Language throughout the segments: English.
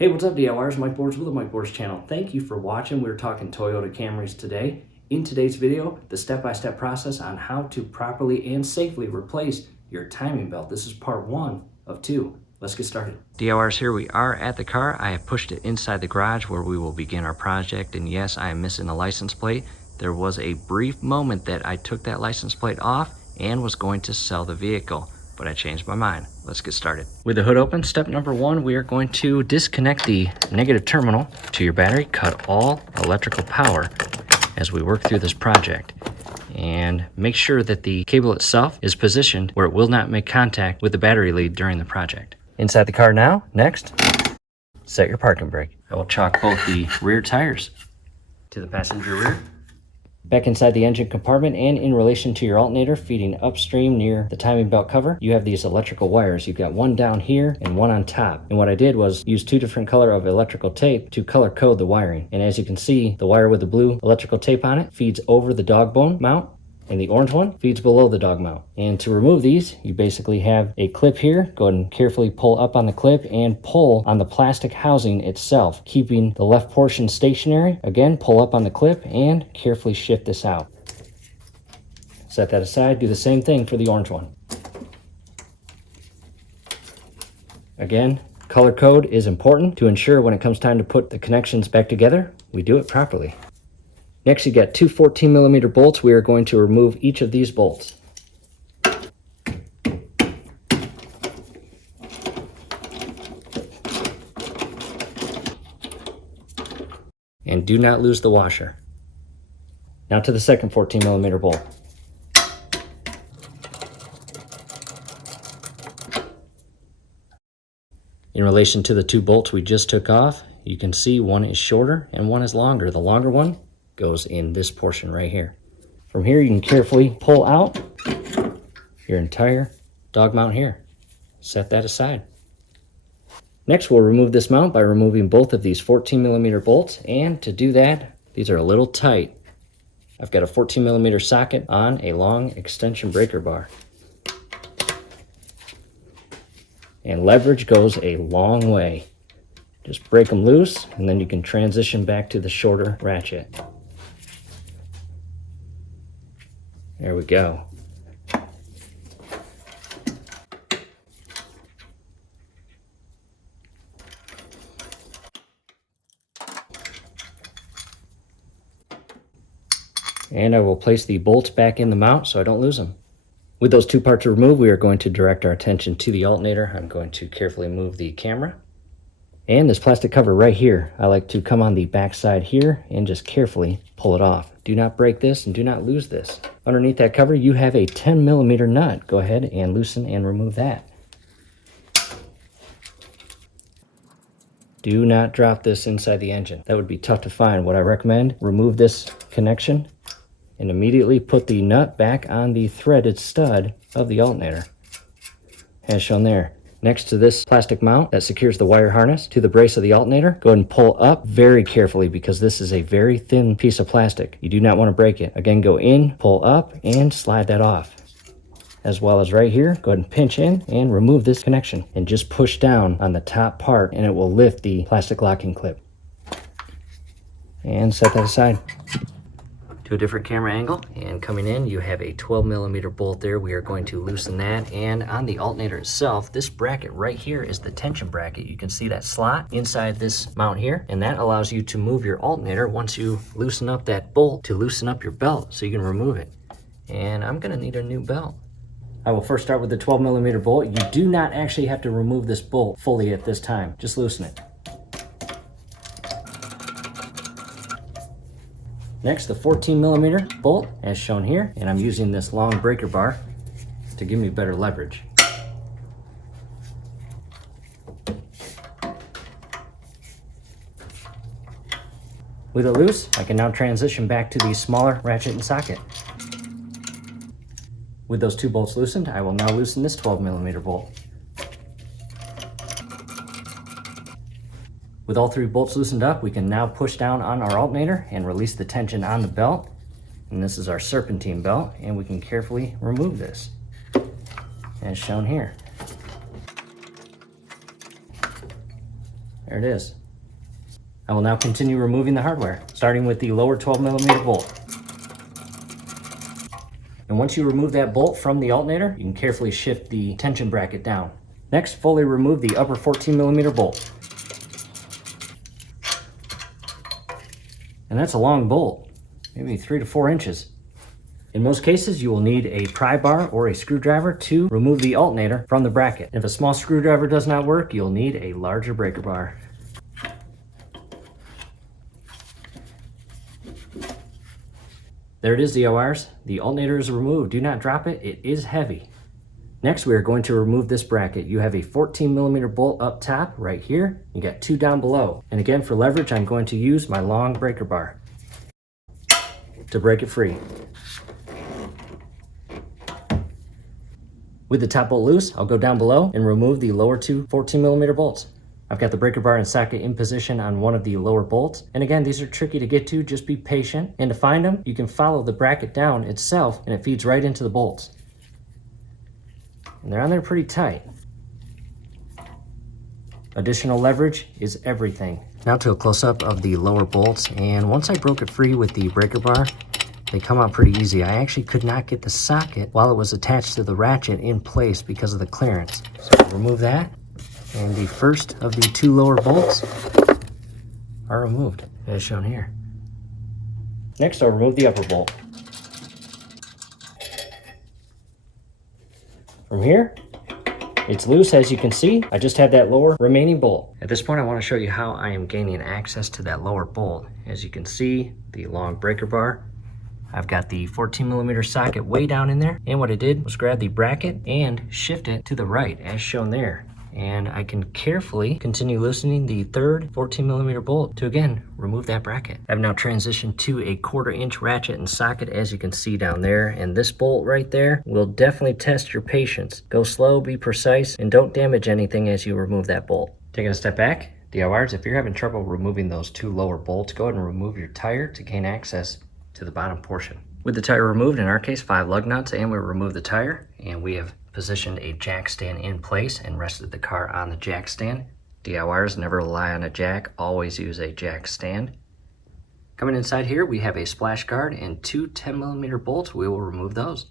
Hey, what's up DIYers? Mike Boards with the Mike Boards channel. Thank you for watching. We're talking Toyota Camrys today. In today's video, the step-by-step process on how to properly and safely replace your timing belt. This is part 1 of 2. Let's get started. DIYers, here we are at the car. I have pushed it inside the garage where we will begin our project. And yes, I am missing a license plate. There was a brief moment that I took that license plate off and was going to sell the vehicle, but I changed my mind. Let's get started. With the hood open, step number 1, we are going to disconnect the negative terminal to your battery, cut all electrical power as we work through this project. And make sure that the cable itself is positioned where it will not make contact with the battery lead during the project. Inside the car now, next, set your parking brake. I will chock both the rear tires to the passenger rear. Back inside the engine compartment and in relation to your alternator feeding upstream near the timing belt cover, you have these electrical wires. You've got one down here and one on top. And what I did was use 2 different color of electrical tape to color code the wiring. And as you can see, the wire with the blue electrical tape on it feeds over the dog bone mount, and the orange one feeds below the dog mount. And to remove these, you basically have a clip here. Go ahead and carefully pull up on the clip and pull on the plastic housing itself, keeping the left portion stationary. Again, pull up on the clip and carefully shift this out. Set that aside. Do the same thing for the orange one. Again, color code is important to ensure when it comes time to put the connections back together, we do it properly. Next, you got 2 14mm bolts. We are going to remove each of these bolts. And do not lose the washer. Now to the second 14mm bolt. In relation to the 2 bolts we just took off, you can see one is shorter and one is longer. The longer one goes in this portion right here. From here, you can carefully pull out your entire dog mount here. Set that aside. Next, we'll remove this mount by removing both of these 14mm bolts. And to do that, these are a little tight. I've got a 14mm socket on a long extension breaker bar. And leverage goes a long way. Just break them loose, and then you can transition back to the shorter ratchet. There we go. And I will place the bolts back in the mount so I don't lose them. With those 2 parts removed, we are going to direct our attention to the alternator. I'm going to carefully move the camera. And this plastic cover right here, I like to come on the back side here and just carefully pull it off. Do not break this and do not lose this. Underneath that cover, you have a 10mm nut. Go ahead and loosen and remove that. Do not drop this inside the engine. That would be tough to find. What I recommend, remove this connection and immediately put the nut back on the threaded stud of the alternator, as shown there. Next to this plastic mount that secures the wire harness to the brace of the alternator, go ahead and pull up very carefully because this is a very thin piece of plastic. You do not want to break it. Again, go in, pull up, and slide that off. As well as right here, go ahead and pinch in and remove this connection. And just push down on the top part and it will lift the plastic locking clip. And set that aside. To a different camera angle, and coming in you have a 12mm bolt there. We are going to loosen that, and on the alternator itself, this bracket right here is the tension bracket. You can see that slot inside this mount here, and that allows you to move your alternator once you loosen up that bolt to loosen up your belt so you can remove it. And I'm gonna need a new belt. I will first start with the 12mm bolt. You do not actually have to remove this bolt fully at this time, just loosen it. Next, the 14mm bolt, as shown here, and I'm using this long breaker bar to give me better leverage. With it loose, I can now transition back to the smaller ratchet and socket. With those 2 bolts loosened, I will now loosen this 12mm bolt. With all 3 bolts loosened up, we can now push down on our alternator and release the tension on the belt. And this is our serpentine belt, and we can carefully remove this, as shown here. There it is. I will now continue removing the hardware, starting with the lower 12mm bolt. And once you remove that bolt from the alternator, you can carefully shift the tension bracket down. Next, fully remove the upper 14mm bolt. And that's a long bolt, maybe 3 to 4 inches. In most cases, you will need a pry bar or a screwdriver to remove the alternator from the bracket. If a small screwdriver does not work, you'll need a larger breaker bar. There it is, DIYers. The alternator is removed. Do not drop it. It is heavy. Next, we are going to remove this bracket. You have a 14mm bolt up top right here. You got 2 down below. And again, for leverage, I'm going to use my long breaker bar to break it free. With the top bolt loose, I'll go down below and remove the lower 2 14mm bolts. I've got the breaker bar and socket in position on one of the lower bolts. And again, these are tricky to get to, just be patient. And to find them, you can follow the bracket down itself and it feeds right into the bolts. And they're on there pretty tight. Additional leverage is everything. Now to a close-up of the lower bolts, and once I broke it free with the breaker bar, they come out pretty easy. I actually could not get the socket while it was attached to the ratchet in place because of the clearance. So I'll remove that. And the first of the 2 lower bolts are removed, as shown here. Next, I'll remove the upper bolt. From here, it's loose, as you can see. I just have that lower remaining bolt. At this point, I want to show you how I am gaining access to that lower bolt. As you can see, the long breaker bar. I've got the 14mm socket way down in there. And what I did was grab the bracket and shift it to the right, as shown there. And I can carefully continue loosening the third 14mm bolt to again remove that bracket. I've now transitioned to a 1/4 inch ratchet and socket, as you can see down there, and this bolt right there will definitely test your patience. Go slow, be precise, and don't damage anything as you remove that bolt. Taking a step back, DIYers, if you're having trouble removing those 2 lower bolts, go ahead and remove your tire to gain access to the bottom portion. With the tire removed, in our case 5 lug nuts, and we remove the tire, and we have positioned a jack stand in place and rested the car on the jack stand. DIYers, never rely on a jack, always use a jack stand. Coming inside here, we have a splash guard and 2 10mm bolts. We will remove those.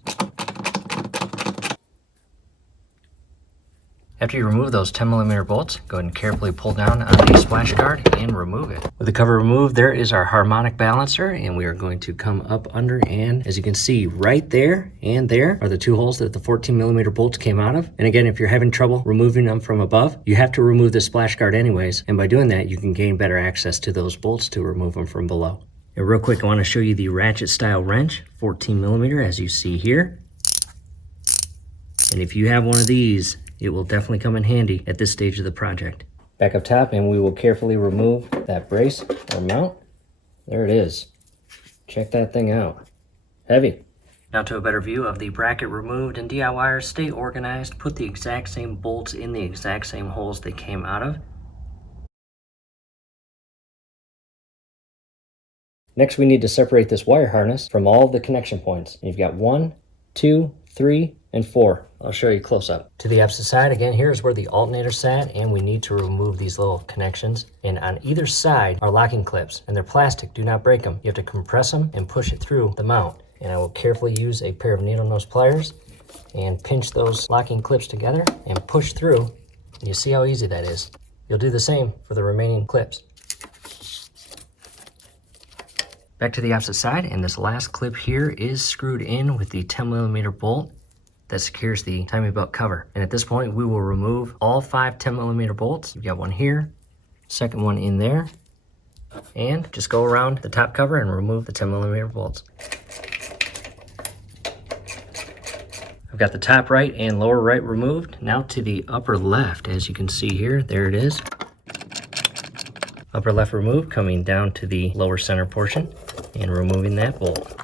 After you remove those 10mm bolts, go ahead and carefully pull down on the splash guard and remove it. With the cover removed, there is our harmonic balancer, and we are going to come up under, and as you can see right there and there are the 2 holes that the 14mm bolts came out of. And again, if you're having trouble removing them from above, you have to remove the splash guard anyways, and by doing that, you can gain better access to those bolts to remove them from below. And real quick, I want to show you the ratchet style wrench, 14mm, as you see here. And if you have one of these, it will definitely come in handy at this stage of the project. Back up top, and we will carefully remove that brace or mount. There it is. Check that thing out. Heavy. Now to a better view of the bracket removed, and DIYers, stay organized. Put the exact same bolts in the exact same holes they came out of. Next, we need to separate this wire harness from all of the connection points. You've got 1, 2, 3, and 4. I'll show you close up. To the opposite side, again, here's where the alternator sat, and we need to remove these little connections. And on either side are locking clips, and they're plastic. Do not break them. You have to compress them and push it through the mount. And I will carefully use a pair of needle nose pliers and pinch those locking clips together and push through. You see how easy that is. You'll do the same for the remaining clips. Back to the opposite side, and this last clip here is screwed in with the 10mm bolt that secures the timing belt cover. And at this point, we will remove all 5 10mm bolts. You've got one here, second one in there, and just go around the top cover and remove the 10mm bolts. I've got the top right and lower right removed. Now to the upper left, as you can see here, there it is. Upper left removed, coming down to the lower center portion and removing that bolt.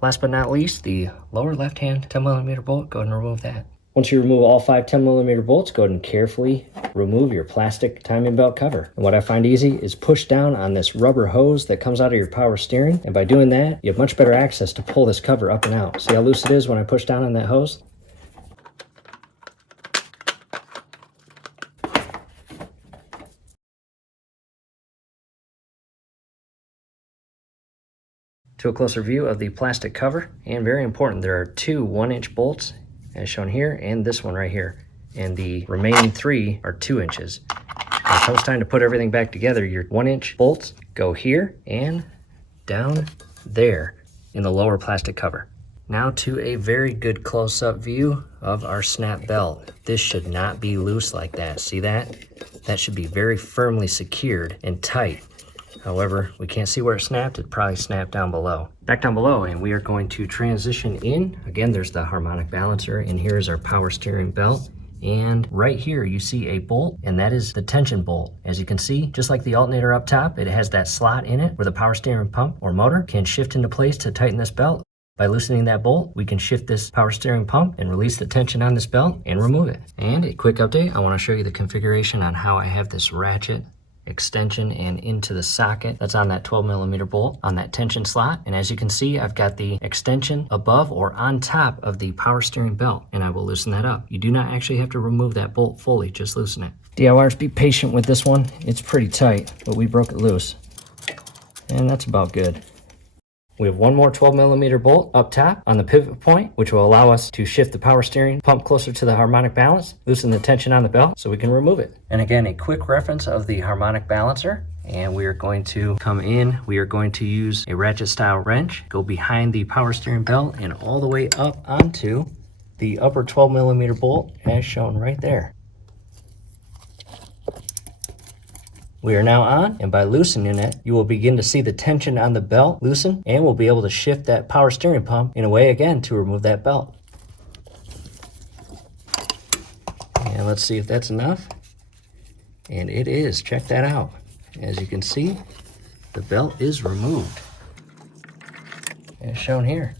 Last but not least, the lower left-hand 10mm bolt, go ahead and remove that. Once you remove all 5 10mm bolts, go ahead and carefully remove your plastic timing belt cover. And what I find easy is push down on this rubber hose that comes out of your power steering. And by doing that, you have much better access to pull this cover up and out. See how loose it is when I push down on that hose? to a closer view of the plastic cover. And very important, there are two 1-inch bolts as shown here and this one right here. And the remaining 3 are 2 inches. When it comes time to put everything back together, your 1-inch bolts go here and down there in the lower plastic cover. Now to a very good close-up view of our snap belt. This should not be loose like that. See that? That should be very firmly secured and tight. However, we can't see where it snapped. It probably snapped down below. Back down below, and we are going to transition in. Again, there's the harmonic balancer, and here's our power steering belt. And right here, you see a bolt, and that is the tension bolt. As you can see, just like the alternator up top, it has that slot in it where the power steering pump or motor can shift into place to tighten this belt. By loosening that bolt, we can shift this power steering pump and release the tension on this belt and remove it. And a quick update, I want to show you the configuration on how I have this ratchet extension and into the socket that's on that 12mm bolt on that tension slot. And as you can see, I've got the extension above or on top of the power steering belt, and I will loosen that up. You do not actually have to remove that bolt fully, just loosen it. DIYers, be patient with this one. It's pretty tight, but we broke it loose. And that's about good. We have one more 12mm bolt up top on the pivot point, which will allow us to shift the power steering pump closer to the harmonic balance, loosen the tension on the belt so we can remove it. And again, a quick reference of the harmonic balancer. And we are going to come in, we are going to use a ratchet style wrench, go behind the power steering belt and all the way up onto the upper 12mm bolt as shown right there. We are now on, and by loosening it, you will begin to see the tension on the belt loosen, and we'll be able to shift that power steering pump in a way again to remove that belt. And let's see if that's enough. And it is. Check that out. As you can see, the belt is removed, as shown here.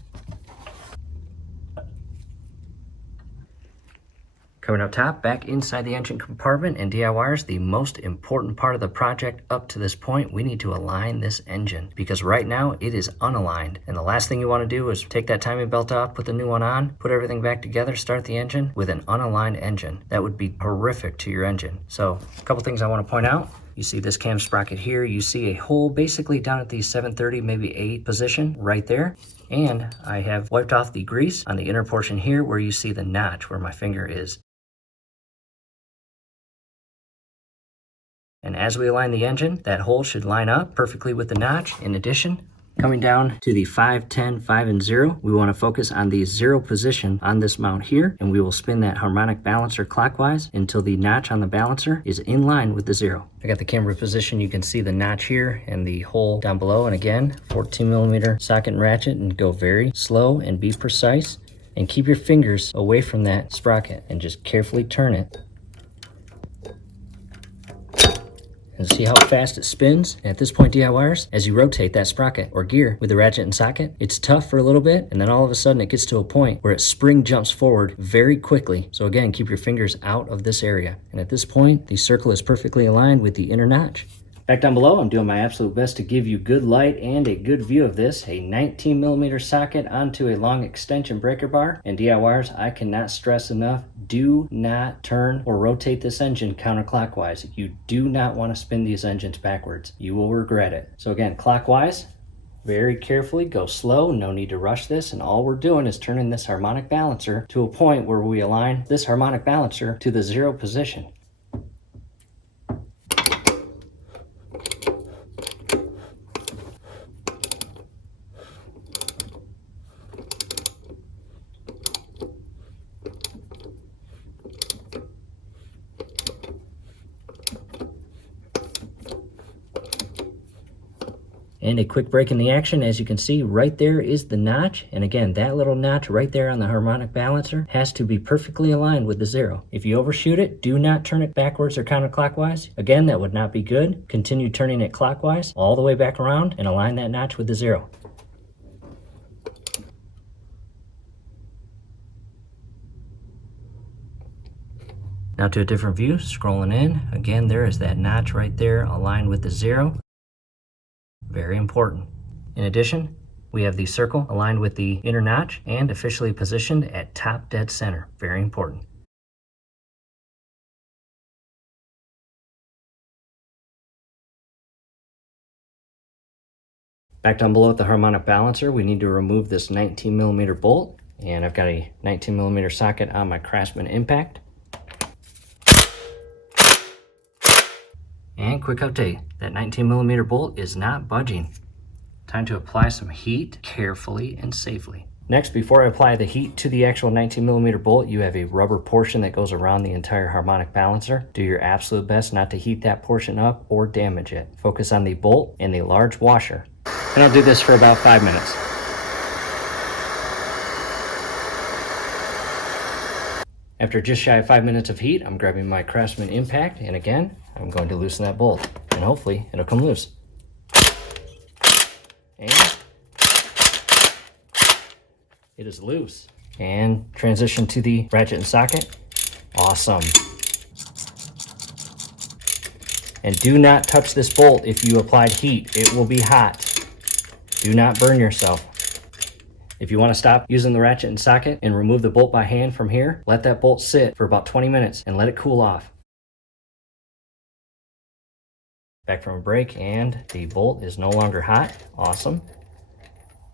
Coming up top, back inside the engine compartment, and DIYers, the most important part of the project up to this point, we need to align this engine because right now it is unaligned. And the last thing you want to do is take that timing belt off, put the new one on, put everything back together, start the engine with an unaligned engine. That would be horrific to your engine. So a couple things I want to point out. You see this cam sprocket here. You see a hole basically down at the 730, maybe 8 position right there. And I have wiped off the grease on the inner portion here where you see the notch where my finger is. And as we align the engine, that hole should line up perfectly with the notch. In addition, coming down to the 5, 10, 5, and 0, we want to focus on the 0 position on this mount here, and we will spin that harmonic balancer clockwise until the notch on the balancer is in line with the 0. I got the camera position. You can see the notch here and the hole down below. And again, 14mm socket and ratchet, and go very slow and be precise. And keep your fingers away from that sprocket and just carefully turn it. And see how fast it spins? And at this point, DIYers, as you rotate that sprocket or gear with the ratchet and socket, it's tough for a little bit, and then all of a sudden it gets to a point where it spring jumps forward very quickly. So again, keep your fingers out of this area. And at this point, the circle is perfectly aligned with the inner notch. Back down below, I'm doing my absolute best to give you good light and a good view of this. A 19mm socket onto a long extension breaker bar. And DIYers, I cannot stress enough, do not turn or rotate this engine counterclockwise. You do not want to spin these engines backwards. You will regret it. So again, clockwise, very carefully, go slow, no need to rush this. And all we're doing is turning this harmonic balancer to a point where we align this harmonic balancer to the 0 position. And a quick break in the action. As you can see, right there is the notch. And again, that little notch right there on the harmonic balancer has to be perfectly aligned with the 0. If you overshoot it, do not turn it backwards or counterclockwise. Again, that would not be good. Continue turning it clockwise all the way back around and align that notch with the 0. Now to a different view, scrolling in. Again, there is that notch right there aligned with the 0. Very important. In addition, we have the circle aligned with the inner notch and officially positioned at top dead center. Very important. Back down below at the harmonic balancer, we need to remove this 19mm bolt, and I've got a 19mm socket on my Craftsman impact. And quick update, that 19mm bolt is not budging. Time to apply some heat carefully and safely. Next, before I apply the heat to the actual 19mm bolt, you have a rubber portion that goes around the entire harmonic balancer. Do your absolute best not to heat that portion up or damage it. Focus on the bolt and the large washer. And I'll do this for about 5 minutes. After just shy of 5 minutes of heat, I'm grabbing my Craftsman impact, and again, I'm going to loosen that bolt, and hopefully it'll come loose. And it is loose. And transition to the ratchet and socket. Awesome. And do not touch this bolt if you applied heat. It will be hot. Do not burn yourself. If you want to stop using the ratchet and socket and remove the bolt by hand from here, let that bolt sit for about 20 minutes and let it cool off. Back from a break, and the bolt is no longer hot. Awesome.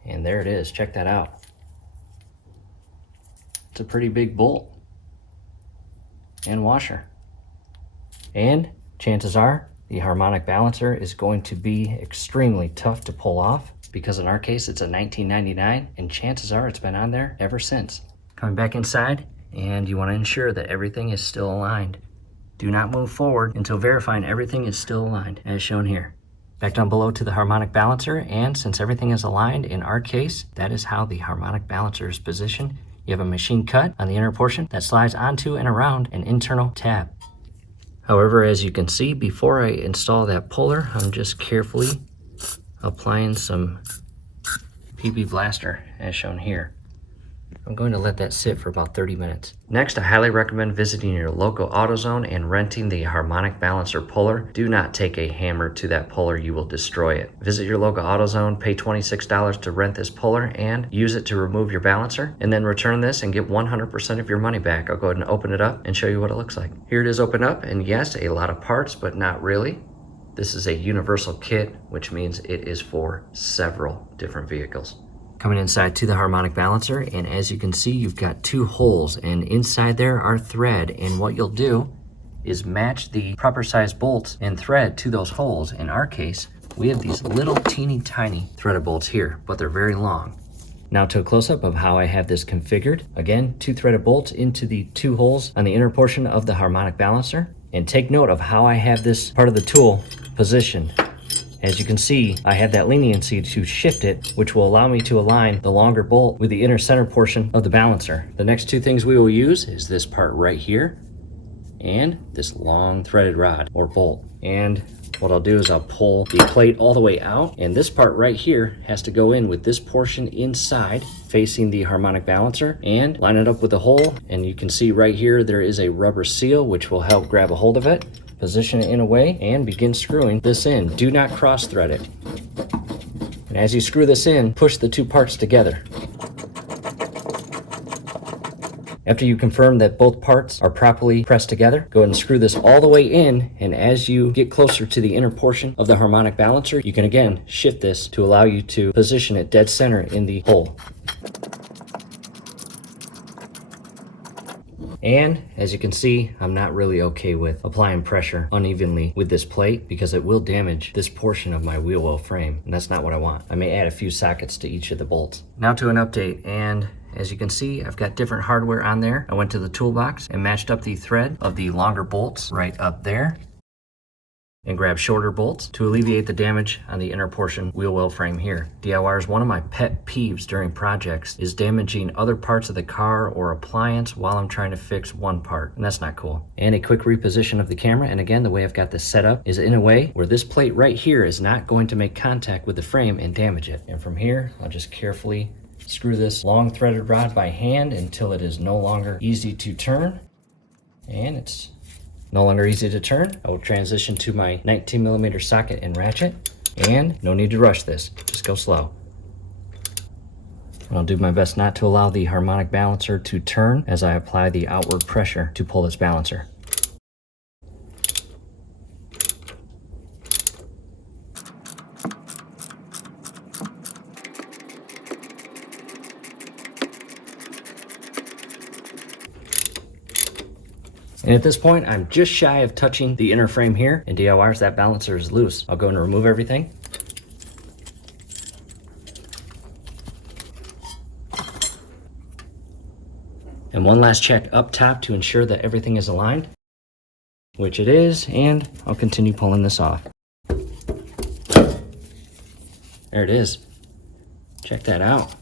And there it is. Check that out. It's a pretty big bolt and washer. And chances are the harmonic balancer is going to be extremely tough to pull off, because in our case it's a 1999, and chances are it's been on there ever since. Coming back inside, and you want to ensure that everything is still aligned. Do not move forward until verifying everything is still aligned, as shown here. Back down below to the harmonic balancer, and since everything is aligned, in our case, that is how the harmonic balancer is positioned. You have a machine cut on the inner portion that slides onto and around an internal tab. However, as you can see, before I install that puller, I'm just carefully applying some PP Blaster, as shown here. I'm going to let that sit for about 30 minutes. Next, I highly recommend visiting your local AutoZone and renting the harmonic balancer puller. Do not take a hammer to that puller, you will destroy it. Visit your local AutoZone, pay $26 to rent this puller, and use it to remove your balancer, and then return this and get 100% of your money back. I'll go ahead and open it up and show you what it looks like. Here it is open up, and yes, a lot of parts, but not really. This is a universal kit, which means it is for several different vehicles. Coming inside to the harmonic balancer, and as you can see, you've got 2 holes, and inside there are thread, and what you'll do is match the proper size bolts and thread to those holes. In our case, we have these little teeny tiny threaded bolts here, but they're very long. Now to a close-up of how I have this configured. Again, 2 threaded bolts into the 2 holes on the inner portion of the harmonic balancer, and take note of how I have this part of the tool positioned. As you can see, I have that leniency to shift it, which will allow me to align the longer bolt with the inner center portion of the balancer. The next 2 things we will use is this part right here and this long threaded rod or bolt. And what I'll do is I'll pull the plate all the way out, and this part right here has to go in with this portion inside facing the harmonic balancer, and line it up with the hole. And you can see right here there is a rubber seal which will help grab a hold of it. Position it in a way and begin screwing this in. Do not cross thread it. And as you screw this in, push the 2 parts together. After you confirm that both parts are properly pressed together, go ahead and screw this all the way in, and as you get closer to the inner portion of the harmonic balancer, you can again shift this to allow you to position it dead center in the hole. And as you can see, I'm not really okay with applying pressure unevenly with this plate, because it will damage this portion of my wheel well frame, and that's not what I want. I may add a few sockets to each of the bolts. Now to an update, and as you can see, I've got different hardware on there. I went to the toolbox and matched up the thread of the longer bolts right up there, and grab shorter bolts to alleviate the damage on the inner portion wheel well frame here. DIYers, one of my pet peeves during projects is damaging other parts of the car or appliance while I'm trying to fix one part, and that's not cool. And a quick reposition of the camera, and again, the way I've got this set up is in a way where this plate right here is not going to make contact with the frame and damage it. And from here, I'll just carefully screw this long threaded rod by hand until it is no longer easy to turn. And it's no longer easy to turn. I will transition to my 19mm socket and ratchet, and no need to rush this, just go slow. And I'll do my best not to allow the harmonic balancer to turn as I apply the outward pressure to pull this balancer. And at this point, I'm just shy of touching the inner frame here, and DIYers, that balancer is loose. I'll go and remove everything. And one last check up top to ensure that everything is aligned, which it is, and I'll continue pulling this off. There it is. Check that out.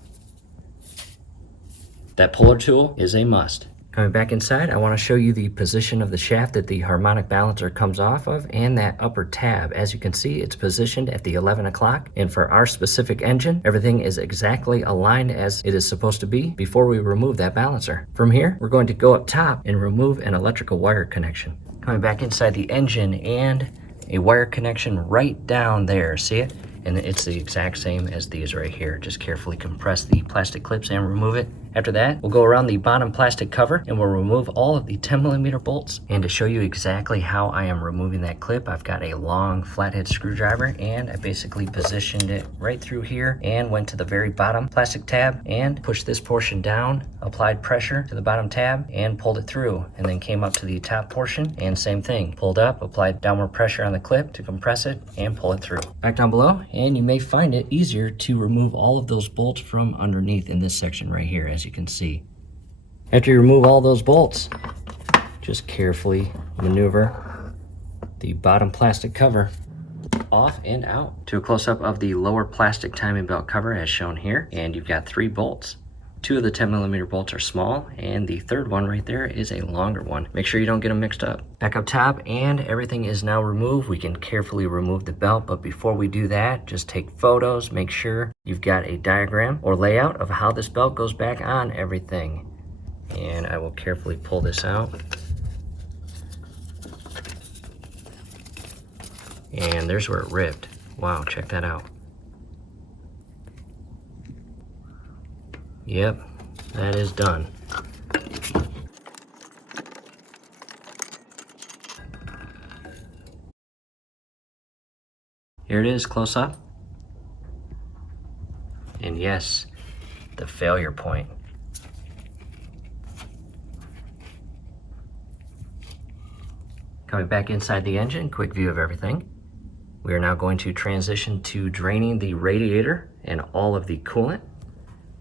That puller tool is a must. Coming back inside, I want to show you the position of the shaft that the harmonic balancer comes off of and that upper tab. As you can see, it's positioned at the 11 o'clock. And for our specific engine, everything is exactly aligned as it is supposed to be before we remove that balancer. From here, we're going to go up top and remove an electrical wire connection. Coming back inside the engine and a wire connection right down there. See it? And it's the exact same as these right here. Just carefully compress the plastic clips and remove it. After that, we'll go around the bottom plastic cover and we'll remove all of the 10mm bolts. And to show you exactly how I am removing that clip, I've got a long flathead screwdriver and I basically positioned it right through here and went to the very bottom plastic tab and pushed this portion down, applied pressure to the bottom tab and pulled it through, and then came up to the top portion and same thing. Pulled up, applied downward pressure on the clip to compress it and pull it through. Back down below, and you may find it easier to remove all of those bolts from underneath in this section right here, as you can see. After you remove all those bolts, just carefully maneuver the bottom plastic cover off and out to a close-up of the lower plastic timing belt cover as shown here. And you've got 3 bolts. 2 of the 10mm bolts are small, and the third one right there is a longer one. Make sure you don't get them mixed up. Back up top, and everything is now removed. We can carefully remove the belt, but before we do that, just take photos. Make sure you've got a diagram or layout of how this belt goes back on everything. And I will carefully pull this out. And there's where it ripped. Wow, check that out. Yep, that is done. Here it is, close up. And yes, the failure point. Coming back inside the engine, quick view of everything. We are now going to transition to draining the radiator and all of the coolant.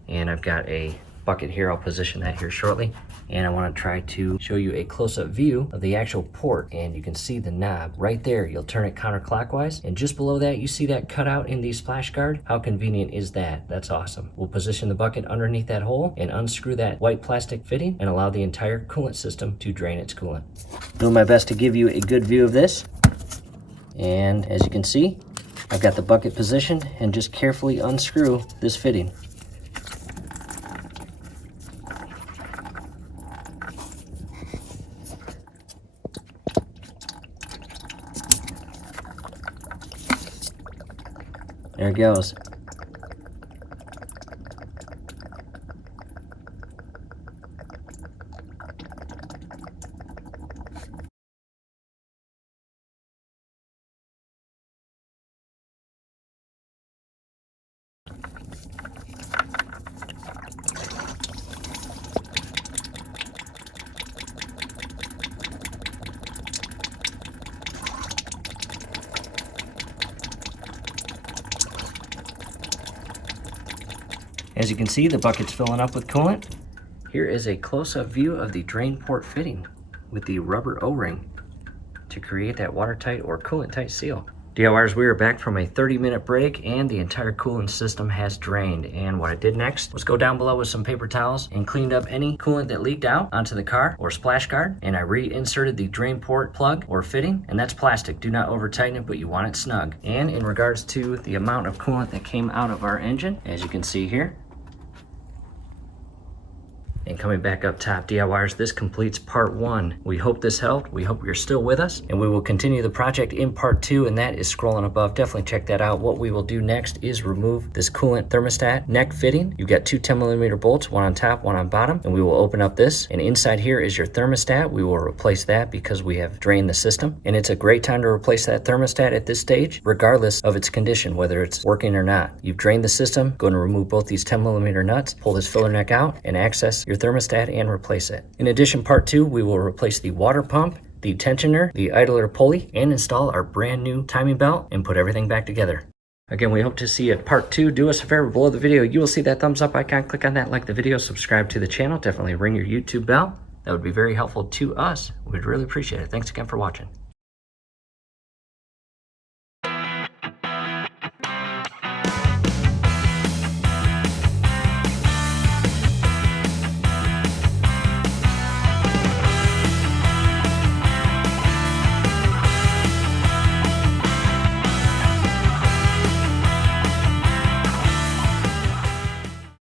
And I've got a bucket here. I'll position that here shortly. And I want to try to show you a close-up view of the actual port. And you can see the knob right there. You'll turn it counterclockwise. And just below that, you see that cutout in the splash guard. How convenient is that? That's awesome. We'll position the bucket underneath that hole and unscrew that white plastic fitting and allow the entire coolant system to drain its coolant. Doing my best to give you a good view of this. And as you can see, I've got the bucket positioned and just carefully unscrew this fitting. There it goes. As you can see, the bucket's filling up with coolant. Here is a close-up view of the drain port fitting with the rubber O-ring to create that watertight or coolant-tight seal. DIYers, we are back from a 30-minute break and the entire coolant system has drained. And what I did next was go down below with some paper towels and cleaned up any coolant that leaked out onto the car or splash guard. And I reinserted the drain port plug or fitting, and that's plastic. Do not over tighten it, but you want it snug. And in regards to the amount of coolant that came out of our engine, as you can see here, and coming back up top, DIYers, this completes part 1. We hope this helped. We hope you're still with us, and we will continue the project in part 2, and that is scrolling above. Definitely check that out. What we will do next is remove this coolant thermostat neck fitting. You've got 2 10mm bolts, one on top, one on bottom, and we will open up this, and inside here is your thermostat. We will replace that because we have drained the system, and it's a great time to replace that thermostat at this stage, regardless of its condition, whether it's working or not. You've drained the system, going to remove both these 10mm nuts, pull this filler neck out, and access your your thermostat and replace it. In addition, part 2, we will replace the water pump, the tensioner, the idler pulley, and install our brand new timing belt and put everything back together. Again, we hope to see you at part 2. Do us a favor, below the video, you will see that thumbs up icon. Click on that, like the video, subscribe to the channel. Definitely ring your YouTube bell. That would be very helpful to us. We'd really appreciate it. Thanks again for watching.